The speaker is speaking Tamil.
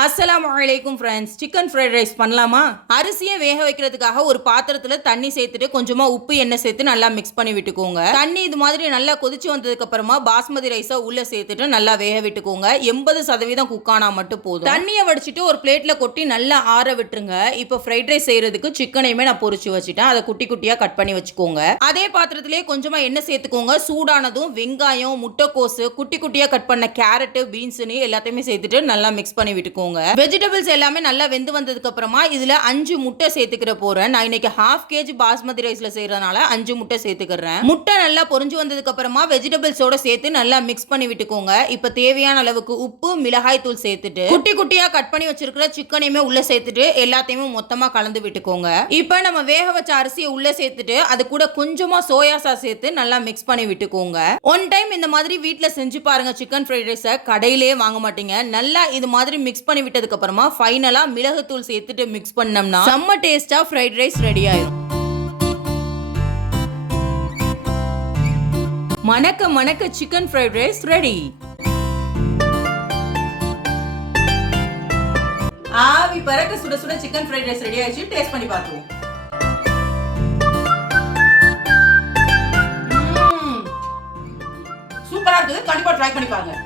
அஸ்ஸலாமு அலைக்கும் ஃப்ரெண்ட்ஸ். சிக்கன் ஃப்ரைட் ரைஸ் பண்ணலாமா? அரிசியை வேக வைக்கிறதுக்காக ஒரு பாத்திரத்துல தண்ணி சேர்த்துட்டு கொஞ்சமா உப்பு எண்ணெய் சேர்த்து நல்லா மிக்ஸ் பண்ணி விட்டுக்கோங்க. தண்ணி இது மாதிரி நல்லா கொதிச்சு வந்ததுக்கு அப்புறமா பாஸ்மதி ரைஸை உள்ள சேர்த்துட்டு நல்லா வேக விட்டுக்கோங்க. 80% குக் ஆனா மட்டும் போதும். தண்ணியை வடிச்சிட்டு ஒரு பிளேட்ல கொட்டி நல்லா ஆற விட்டுருங்க. இப்போ ஃப்ரைட் ரைஸ் செய்யறதுக்கு சிக்கனையுமே நான் பொரிச்சு வச்சுட்டேன். அதை குட்டி குட்டியா கட் பண்ணி வச்சுக்கோங்க. அதே பாத்திரத்திலேயே கொஞ்சமா எண்ணெய் சேர்த்துக்கோங்க. சூடானதும் வெங்காயம், முட்டைக்கோசு, குட்டி குட்டியா கட் பண்ண கேரட், பீன்ஸ்னு எல்லாத்தையுமே சேர்த்துட்டு நல்லா மிக்ஸ் பண்ணி விட்டுக்கோங்க. வெஜிடபிள்ஸ் எல்லாமே நல்லா வெந்து வந்ததுக்கு அப்புறமா இதுல 5 முட்டை சேர்த்துக்கிற போறேன். நான் இன்னைக்கு 1/2 kg பாஸ்மதி ரைஸ்ல செய்யறதுனால 5 முட்டை சேர்த்துக்கிறேன். முட்டை நல்லா பொரிஞ்சு வந்ததுக்கு அப்புறமா வெஜிடபிள்ஸோட சேர்த்து நல்லா மிக்ஸ் பண்ணி விட்டுக்கோங்க. இப்ப தேவையான அளவுக்கு உப்பு, மிளகாய் தூள் சேர்த்துட்டு குட்டி குட்டியா கட் பண்ணி வச்சிருக்கிற சிக்கனையுமே உள்ள சேர்த்துட்டு எல்லாத்தையுமே மொத்தமா கலந்து விட்டுக்கோங்க. இப்ப நம்ம வேக வச்ச அரிசியை உள்ள சேர்த்துட்டு அது கூட கொஞ்சமா சோயா சாஸ் சேர்த்து நல்லா மிக்ஸ் பண்ணி விட்டுக்கோங்க. ஒன் டைம் இந்த மாதிரி வீட்ல செஞ்சு பாருங்க. சிக்கன் ஃப்ரைட் ரைஸை கடையிலேயே வாங்க மாட்டீங்க. நல்லா இது மாதிரி மிக்ஸ் பண்ணி விட்டதுக்கு அப்புறமா ஃபைனலா மிளகுத்தூள் சேர்த்துட்டு மிக்ஸ் பண்ணோம்னா செம்ம டேஸ்டா ஃப்ரைட் ரைஸ் ரெடி ஆயிடும். மணக்க மணக்க சிக்கன் ஃப்ரைட் ரைஸ் ரெடி. ஆவி பறக்க சுட சுட சிக்கன் ஃப்ரைட் ரைஸ் ரெடி ஆயிடுச்சு. டேஸ்ட் பண்ணி பார்த்துருவோம். சூப்பரா இருக்குது. கண்டிப்பா ட்ரை பண்ணி பாருங்க.